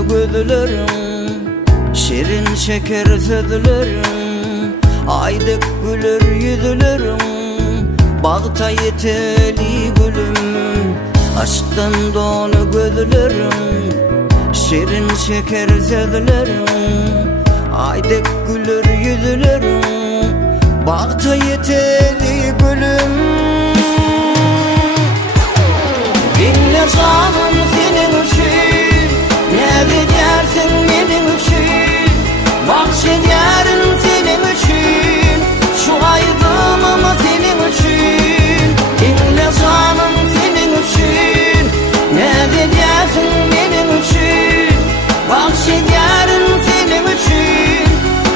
donu gözlerim, şirin şeker sözlerim, aydık gülür yüzlerim, bağta yeteli gülüm. Aşktan donu gözlerim, şirin şeker sözlerim, aydık gülür yüzlerim, bağta yeteli gülüm. Dinle canım senin için, ne diyersin benim için, bahşederim senin için, şu aydınım senin için. Dinle canım senin için, ne diyersin benim için, bahşederim senin için,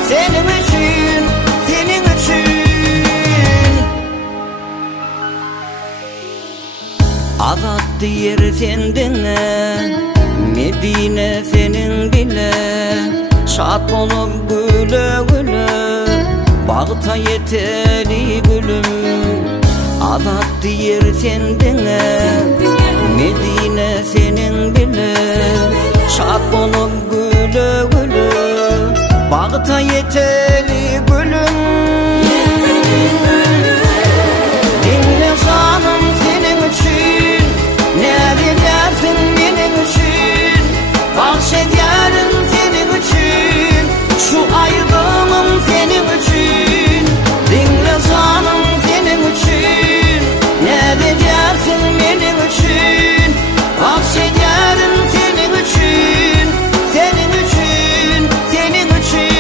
senin için, senin için. Azat yer sendine, Medine senin bile, şad olup güle güle, bağta yeteli gülüm. Azat yer sendine, Medine senin bile, şad olup güle güle, bağta yeteli gülüm. Dinle canım senin için, ne diyersin benim için, bahşederim senin için, şu aydınım senin için. Dinle canım senin için, ne diyersin benim için, bahşederim senin için, senin için, senin için.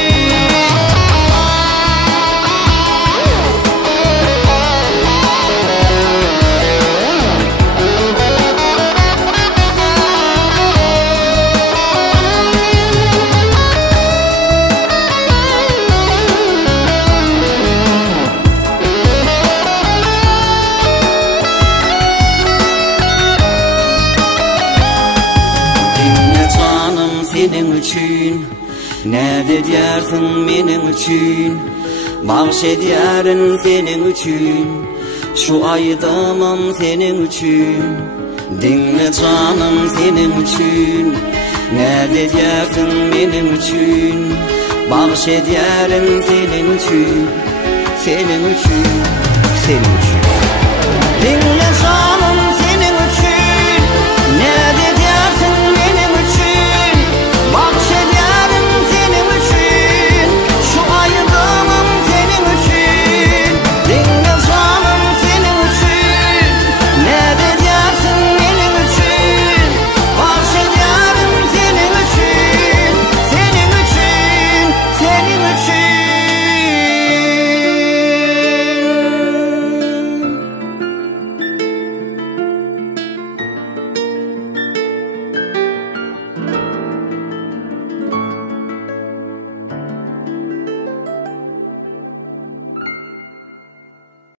Senin için, ne diyersin benim için, bahşederim senin için, şu aydınım senin için. Dinle canım senin için, ne diyersin benim için, bahşederim senin için, senin için, senin için. Dinle canım.